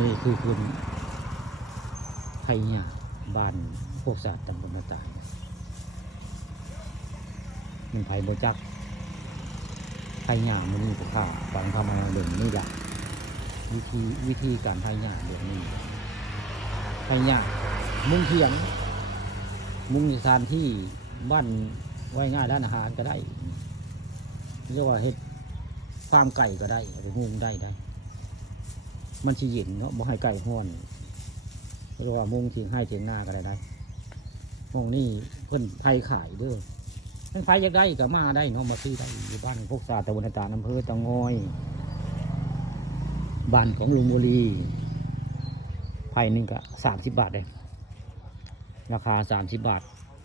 นี่คือคุณไทยเนี่ยบ้านพวกศาสตร์ตำบลนาตายมันไผ่โบจักไทยเนี่ยมันนี่ก็ข้าฟังเข้ามาเด่นนี่แหละวิธีวิธีการไทยเนี่ยเด่นนี่ไทยเนี่ยมุงเทียง มุงสถานที่บ้านไว้ง่ายด้านอาหารก็ได้เรียกว่าเฮ็ดฟาร์มไก่ก็ได้เอาไปมุงได้ได้ มันสิเย็นเนาะบ่ให้ไก่ห้อนเรียกว่ามุงเทียงให้เทียงหน้าก็ได้ได้มองนี่เพิ่อนไผ่ขายเด้อเพิ่นไผอยากได้ก็มาได้เนาะมาซื้อได้อยู่บ้านพวกสาตะวันตาอำเภอตะงอยบ้านของลุงบุรีไผ่หนึ่งก็สามสิบบาทเลยราคาสามสิบบาท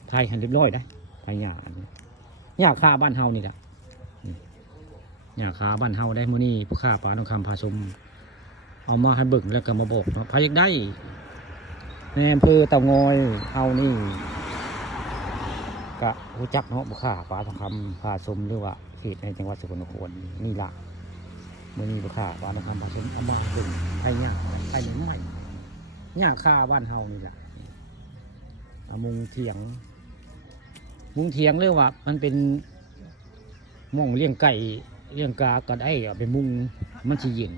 ไผ่หันเรียบร้อยได้ไผ่หยาอันนี้หยาคาบ้านเฮานี่แหละหยาคาบ้านเฮาได้มื้อนี้ผู้ค้าปลาทองคำพาชม เอามาให้เบิ่งแล้วก็มาบอกเนาะพายากได้ในอำเภอเตางอยเฮานี่ก็รู้จักเนาะบุค่าปลาทองคำพาชมหรือว่าเขตในจังหวัดสกลนครนี่ล่ะมื่มีบุค่าปลาทองคำพาชมเอามาเบิ่งไทยยากไทยใหม่ยากค่าบ้านเฮานี่ละอมุงเถียง มุงเถียงเรียกว่า มันเป็นหม่องเลี้ยงไก่เลี้ยงกาก็ได้เอาไปมุงมันสิเย็น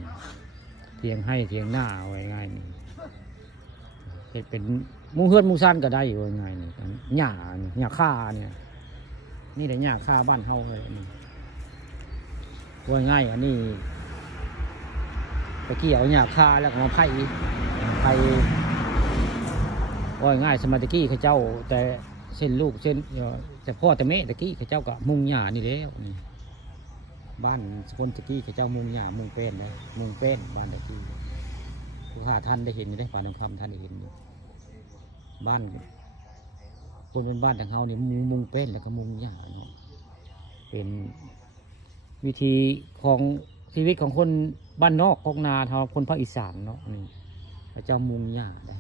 เทียงให้เทียงหน้าเอาไว้ง่ายนี่เฮ็ดเป็นมูเฮือนมูซ่านก็ได้อยู่ง่ายนี่หญ้านี่หญ้าค่าเนี่ย นี่แต่หญ้าค่าบ้านเฮาเลยนี่ว่าง่ายอันนี้ตะกี้เอาหญ้าค่าแล้วก็มาไผ่ไผ่ว่าง่ายสมัยตะกี้เขาเจ้า แต่เส้นลูกเส้นแต่พ่อแต่แม่ตะกี้เขาเจ้าก็มุงหญ้านี่แล้วนี่ บ้านคนตะกี้เขาเจ้ามุงหญ้ามุงเป็นเลยมุงเป็นบ้านตะกี้ผู้หาท่านได้เห็นอยู่ได้ป่านทองคำท่านได้เห็นอยู่บ้าน คนเป็นบ้านทางเฮาเนี่ยมุงมุงเป็นแล้วก็มุงหญ้าเนาะเป็นวิธีของชีวิตของคนบ้านนอกของนาทางคนภาคอีสานเนาะนี่เขาเจ้ามุงหญ้าได้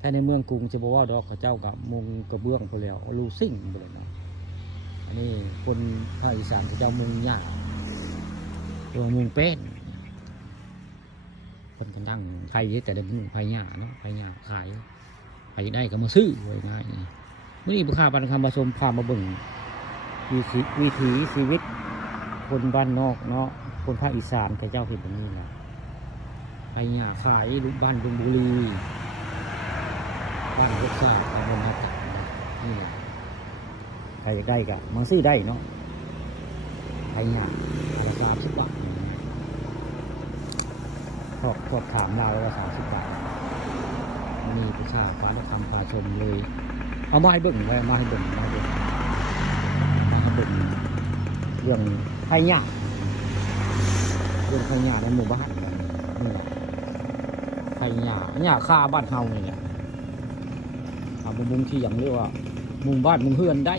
ถ้าในเมืองกรุงจะบอกว่าดอกเขาเจ้ากับมุงกระเบื้องไปแล้วเอาลูซิ่งไปเลยเนาะ นนี้คนภาคอีสานเขาจะเอามุงหญ้าตัวมุงเป็นคนกันดังไทยแต่เดิมมุงไผ่หญ้าเนาะไผ่หญ้าขายไปได้ก็มาซื้อไว้ง่ายนี่มื่อนี้ผู้ค้าปันคำผสมพามาเบิ่งวิถีวิถีชีวิต คนบ้านนอกเนาะคนภาคอีสานเขาเจ้าเห็นแบบนี้แหละไผ่หญ้าขายลูกบ้านดุงบุรีบ้านรสชาติตำบลนาจักรนี่แหละ ครอยากได้ก็มาซื้อได้เนาะใครอยากอันละสาสิบบาทพอพอถามเราละสาสิบบาทมีประชาฟ้าและคำพาชมเลย เอามาให้เบิ่งเลยมาให้เบิ่งมาให้เบิ่งมาให้เบิ่งเรื่องไผ่หยาเรื่องไผ่หยาในหมู่บ้านนี่ไผ่หยาหยาค่าบ้านเฮาเนี่แหละเอาไปมุงที่อย่างเรียกว่ามุงบ้านมุงเฮือนได้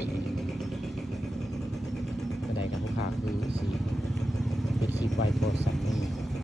กระไดกับลูกค้าคือสีเป็นคลิปไวโฟสันนี่